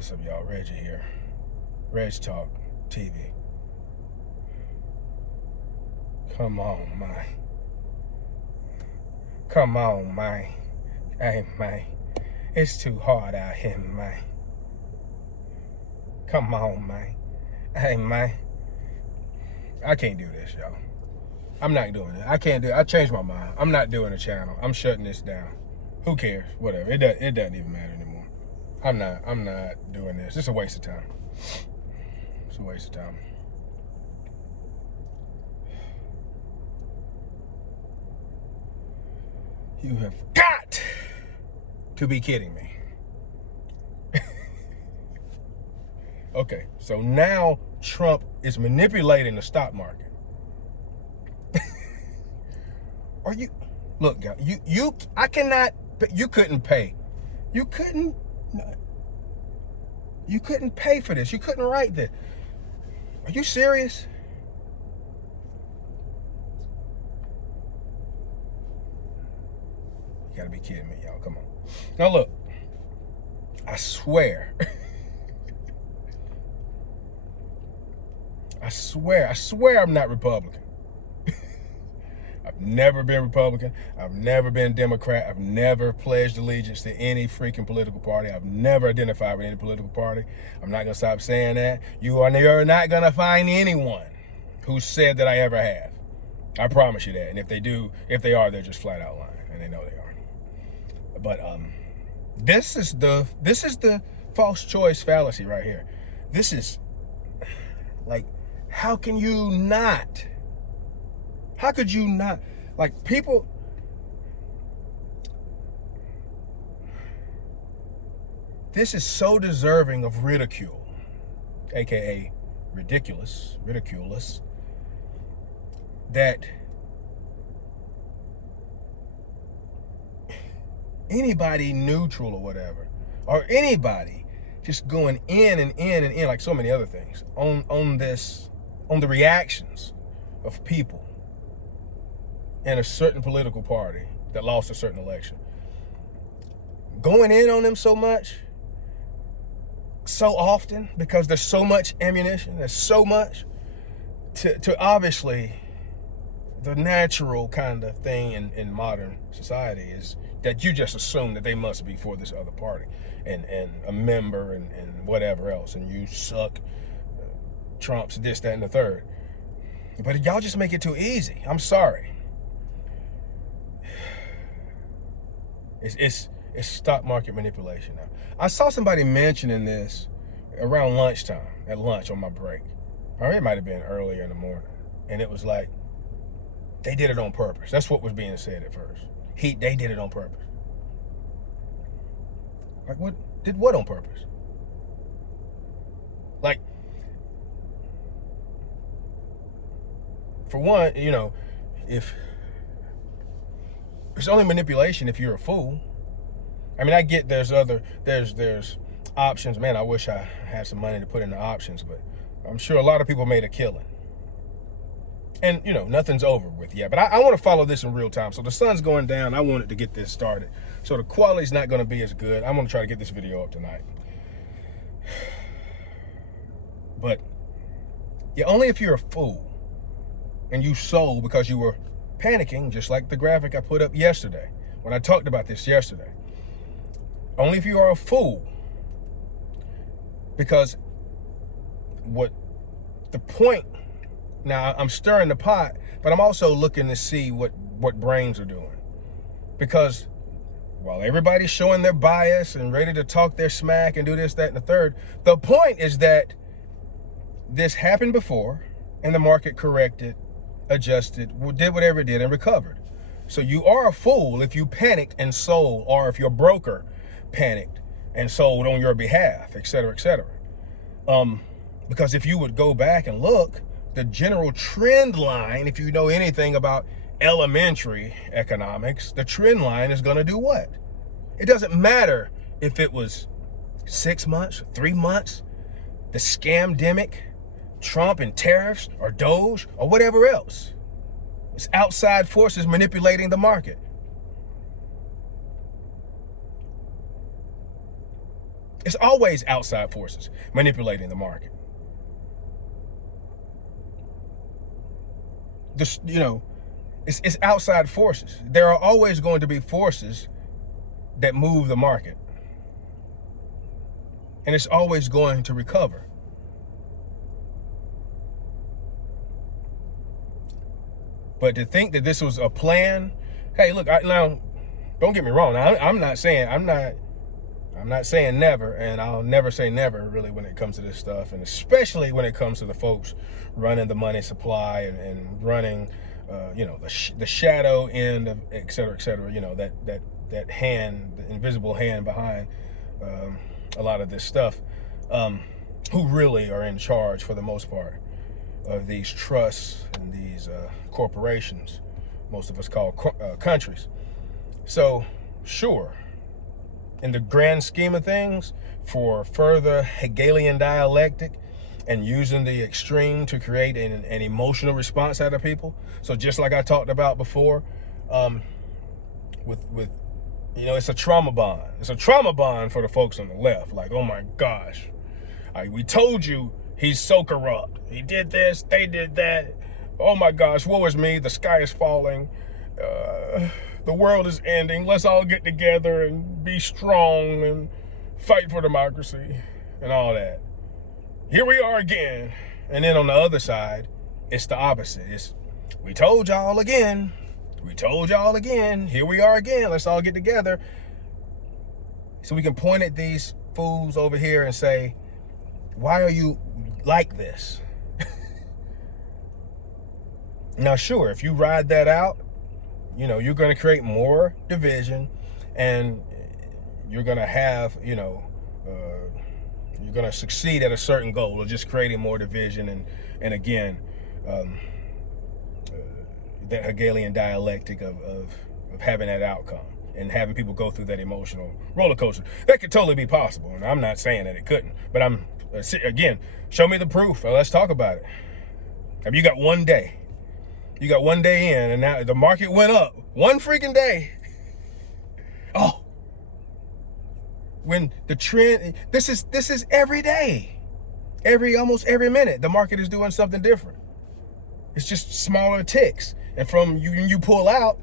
what's up, y'all? Reggie here. Reg Talk TV. Come on, man. Come on, man. Hey, man. It's too hard out here, man. Come on, man. Hey, man. I can't do this, y'all. I'm not doing it. I can't do it. I changed my mind. I'm not doing a channel. I'm shutting this down. Who cares? Whatever. It doesn't even matter anymore. I'm not doing this. It's a waste of time. It's a waste of time. You have got to be kidding me. Okay, so now Trump is manipulating the stock market. Are you, look, guys, I cannot, you couldn't pay. You couldn't pay for this. You couldn't write this. Are you serious? You gotta be kidding me, y'all. Come on. Now look, I swear. I swear I'm not Republican. I've never been Republican. I've never been Democrat. I've never pledged allegiance to any freaking political party. I've never identified with any political party. I'm not gonna stop saying that. You're not gonna find anyone who said that I ever have. I promise you that. And if they are, they're just flat out lying, and they know they are. But this is the false choice fallacy right here. This is like, how can you not? How could you not? Like, people, this is so deserving of ridicule, aka ridiculous, that anybody neutral or whatever, or anybody just going in and in and in, like so many other things, on the reactions of people in a certain political party that lost a certain election, going in on them so much, so often, because there's so much ammunition, there's so much to obviously the natural kind of thing in modern society is that you just assume that they must be for this other party and a member and whatever else, and you suck Trump's this, that, and the third. But y'all just make it too easy. I'm sorry. It's stock market manipulation now. I saw somebody mentioning this around lunchtime, at lunch on my break. Or it might have been earlier in the morning. And it was like, they did it on purpose. That's what was being said at first. They did it on purpose. Like, what? Did what on purpose? Like, for one, you know, if it's only manipulation if you're a fool. I mean, I get there's options. Man, I wish I had some money to put in the options, but I'm sure a lot of people made a killing. And, you know, nothing's over with yet. But I want to follow this in real time. So the sun's going down. I wanted to get this started. So the quality's not going to be as good. I'm going to try to get this video up tonight. But, yeah, only if you're a fool and you sold because you were panicking, just like the graphic I put up yesterday, when I talked about this yesterday. Only if you are a fool. Because what the point, now I'm stirring the pot, but I'm also looking to see what brains are doing. Because while everybody's showing their bias and ready to talk their smack and do this, that, and the third, the point is that this happened before and the market corrected, adjusted, did whatever it did, and recovered. So you are a fool if you panicked and sold, or if your broker panicked and sold on your behalf, et cetera, et cetera. Because if you would go back and look, the general trend line, if you know anything about elementary economics, the trend line is going to do what? It doesn't matter if it was 6 months, 3 months, the scamdemic, Trump and tariffs, or Doge, or whatever else. It's outside forces manipulating the market. It's always outside forces manipulating the market. This, it's outside forces. There are always going to be forces that move the market. And it's always going to recover. But to think that this was a plan, hey, look, now, don't get me wrong. I'm not saying never, and I'll never say never really when it comes to this stuff, and especially when it comes to the folks running the money supply and running, the shadow end of et cetera, that hand, the invisible hand behind a lot of this stuff, who really are in charge for the most part of these trusts and these corporations, most of us call countries. So, sure, in the grand scheme of things, for further Hegelian dialectic and using the extreme to create an emotional response out of people. So just like I talked about before, with it's a trauma bond. It's a trauma bond for the folks on the left. Like, oh my gosh, we told you he's so corrupt. He did this, they did that. Oh my gosh, woe is me. The sky is falling. The world is ending. Let's all get together and be strong and fight for democracy and all that. Here we are again. And then on the other side, it's the opposite. It's, we told y'all again. We told y'all again. Here we are again. Let's all get together. So we can point at these fools over here and say, why are you like this? Now, sure, if you ride that out, you're going to create more division, and you're going to have, you're going to succeed at a certain goal of just creating more division and again, that Hegelian dialectic of having that outcome and having people go through that emotional roller coaster. That could totally be possible, and I'm not saying that it couldn't, but again, show me the proof. Let's talk about it. I mean, you got one day. You got one day in, and now the market went up. One freaking day. Oh. When the trend, this is every day. Almost every minute, the market is doing something different. It's just smaller ticks. And from you pull out,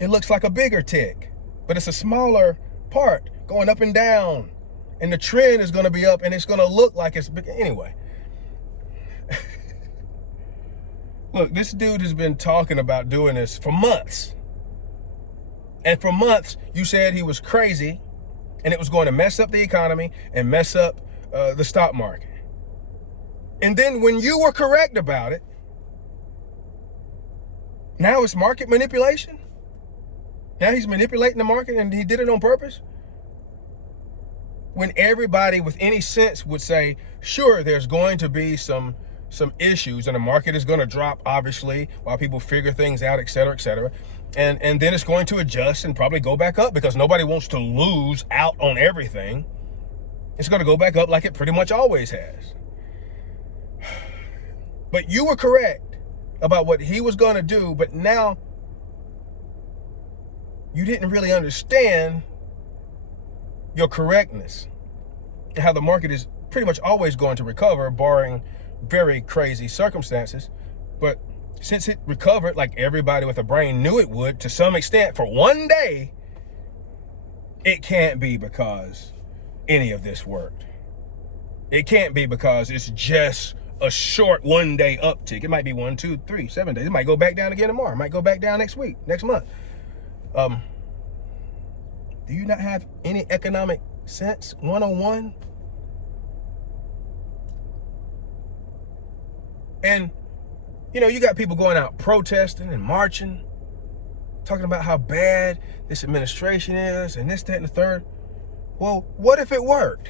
it looks like a bigger tick. But it's a smaller part going up and down. And the trend is going to be up, and it's going to look like it's big. Anyway. Look, this dude has been talking about doing this for months. And for months, you said he was crazy and it was going to mess up the economy and mess up the stock market. And then when you were correct about it, now it's market manipulation? Now he's manipulating the market, and he did it on purpose? When everybody with any sense would say, sure, there's going to be some issues, and the market is going to drop, obviously, while people figure things out, et cetera, and then it's going to adjust and probably go back up because nobody wants to lose out on everything. It's going to go back up like it pretty much always has. But you were correct about what he was going to do, but now you didn't really understand your correctness and how the market is pretty much always going to recover, barring very crazy circumstances. But since it recovered like everybody with a brain knew it would to some extent for one day, it can't be because any of this worked. It can't be because it's just a short one day uptick. It might be 1, 2, 3, 7 days. It might go back down again tomorrow. It might go back down next week, next month. Do you not have any economic sense 101? And, you got people going out protesting and marching, talking about how bad this administration is and this, that, and the third. Well, what if it worked?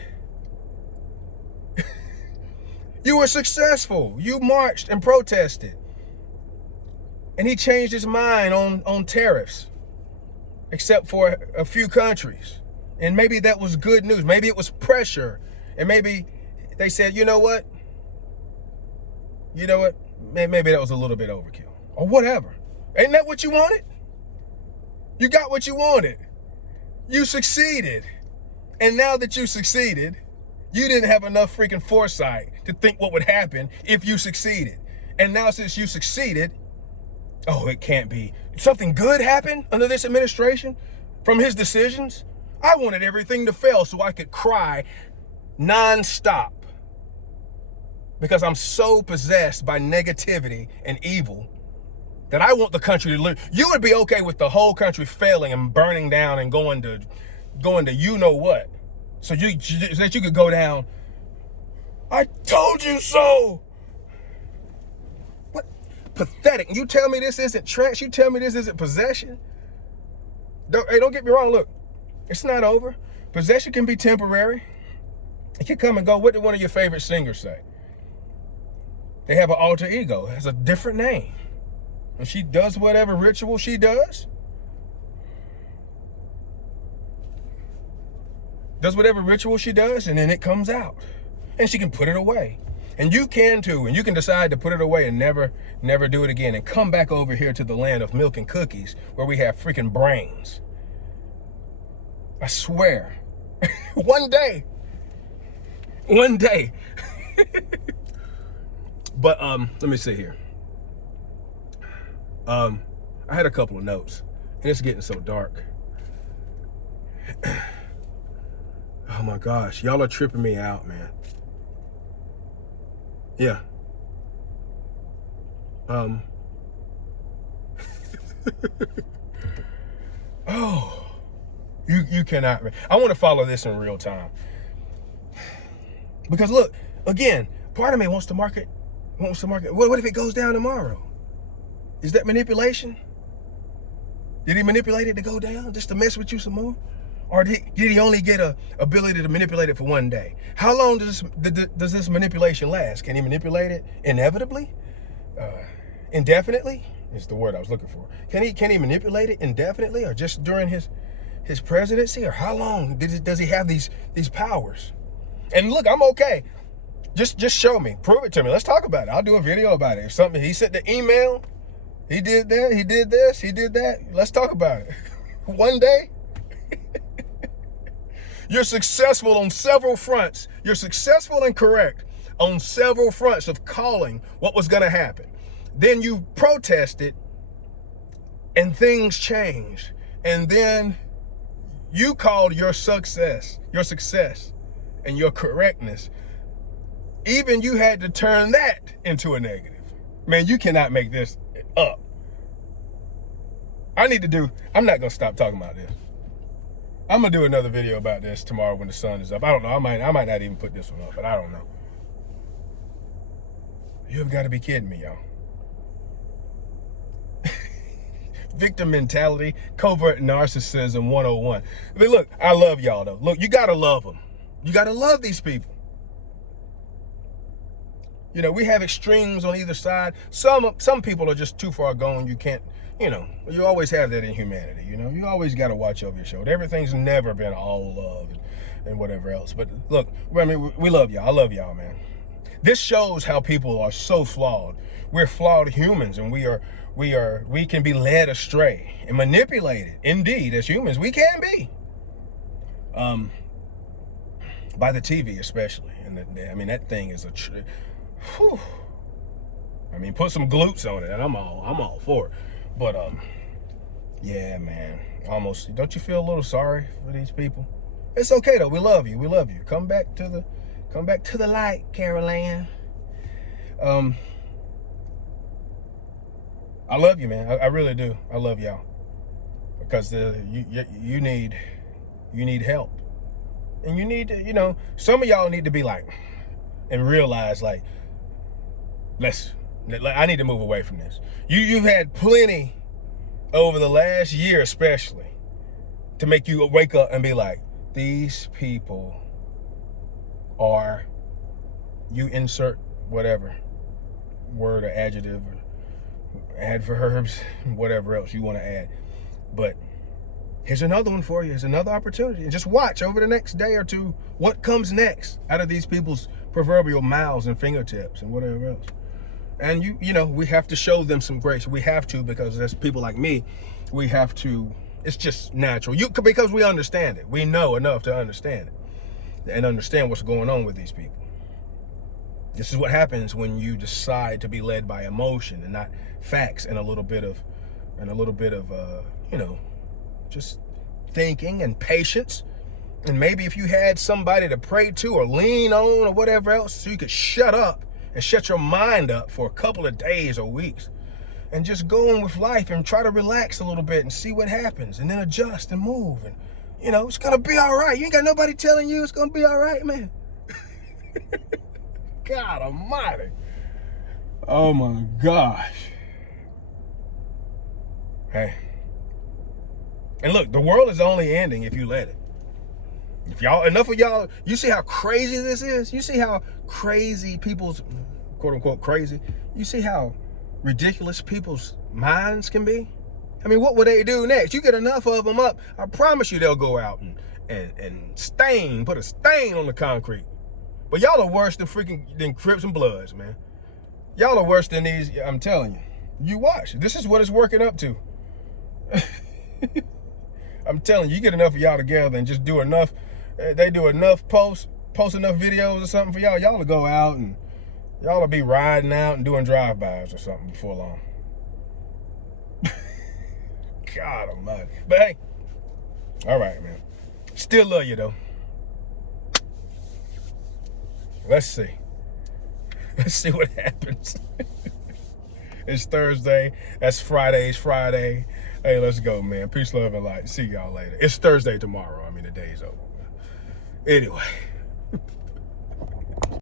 You were successful. You marched and protested. And he changed his mind on tariffs, except for a few countries. And maybe that was good news. Maybe it was pressure. And maybe they said, you know what? Maybe that was a little bit overkill or whatever. Ain't that what you wanted? You got what you wanted. You succeeded. And now that you succeeded, you didn't have enough freaking foresight to think what would happen if you succeeded. And now since you succeeded, oh, it can't be. Something good happened under this administration from his decisions? I wanted everything to fail so I could cry nonstop because I'm so possessed by negativity and evil that I want the country to live. You would be okay with the whole country failing and burning down and going to you know what. So that you could go down, I told you so. What? Pathetic. You tell me this isn't trash? You tell me this isn't possession? Don't get me wrong, look. It's not over. Possession can be temporary. It can come and go. What did one of your favorite singers say? They have an alter ego. It has a different name. And she does whatever ritual she does. Does whatever ritual she does, and then it comes out. And she can put it away. And you can too. And you can decide to put it away and never do it again. And come back over here to the land of milk and cookies where we have freaking brains. I swear. One day. But let me see here. I had a couple of notes, and it's getting so dark. Oh my gosh, y'all are tripping me out, man. Yeah. Oh, you cannot. I want to follow this in real time. Because look, again, part of me wants to market. What if it goes down tomorrow? Is that manipulation? Did he manipulate it to go down just to mess with you some more? Or did he only get a ability to manipulate it for one day? How long does this manipulation last? Can he manipulate it inevitably? Indefinitely is the word I was looking for. Can he manipulate it indefinitely, or just during his presidency? Or how long does he have these powers? And look, I'm okay. Just show me, prove it to me. Let's talk about it. I'll do a video about it. If something he sent the email, he did that, he did this, he did that. Let's talk about it. One day. You're successful on several fronts. You're successful and correct on several fronts of calling what was going to happen. Then you protested and things changed. And then you called your success and your correctness. Even you had to turn that into a negative. Man, you cannot make this up. I'm not going to stop talking about this. I'm going to do another video about this tomorrow when the sun is up. I don't know. I might not even put this one up, but I don't know. You have got to be kidding me, y'all. Victim mentality, covert narcissism 101. But look, I love y'all, though. Look, you got to love them. You got to love these people. You know, we have extremes on either side. Some people are just too far gone. You can't, you always have that in humanity. You always got to watch over your shoulder. Everything's never been all love and whatever else. But look, I mean, we love y'all. I love y'all, man. This shows how people are so flawed. We're flawed humans, and we can be led astray and manipulated. Indeed, as humans, we can be. By the TV especially. And that thing is whew. I mean, put some glutes on it, and I'm all for it. But yeah, man. Almost. Don't you feel a little sorry for these people? It's okay though. We love you. We love you. Come back to the light, Carol Ann. I love you, man. I really do. I love y'all because you need help, and you need to. Some of y'all need to be like and realize like. I need to move away from this. You've had plenty over the last year, especially, to make you wake up and be like, these people are, you insert whatever word or adjective or adverbs, whatever else you want to add. But here's another one for you. Here's another opportunity. And just watch over the next day or two what comes next out of these people's proverbial mouths and fingertips and whatever else. And we have to show them some grace. We have to, because there's people like me. We have to It's just natural. Because we understand it. We know enough to understand it and understand what's going on with these people. This is what happens when you decide to be led by emotion and not facts and a little bit of just thinking and patience. And maybe if you had somebody to pray to or lean on or whatever else, so you could shut up and shut your mind up for a couple of days or weeks and just go on with life and try to relax a little bit and see what happens and then adjust and move. And, it's going to be all right. You ain't got nobody telling you it's going to be all right, man. God almighty. Oh my gosh. Hey. And look, the world is only ending if you let it. If enough of y'all, you see how crazy this is? You see how crazy people's, quote unquote crazy, you see how ridiculous people's minds can be? I mean, what would they do next? You get enough of them up, I promise you they'll go out and put a stain on the concrete. But y'all are worse than Crips and Bloods, man. Y'all are worse than these, I'm telling you. You watch, this is what it's working up to. I'm telling you, you get enough of y'all together and just do enough, they do enough post enough videos or something for y'all, y'all will go out and y'all will be riding out and doing drive-bys or something before long. God almighty. But hey, all right, man. Still love you, though. Let's see. Let's see what happens. It's Thursday. That's Friday. Hey, let's go, man. Peace, love, and light. See y'all later. It's Thursday tomorrow. I mean, the day's over. Anyway.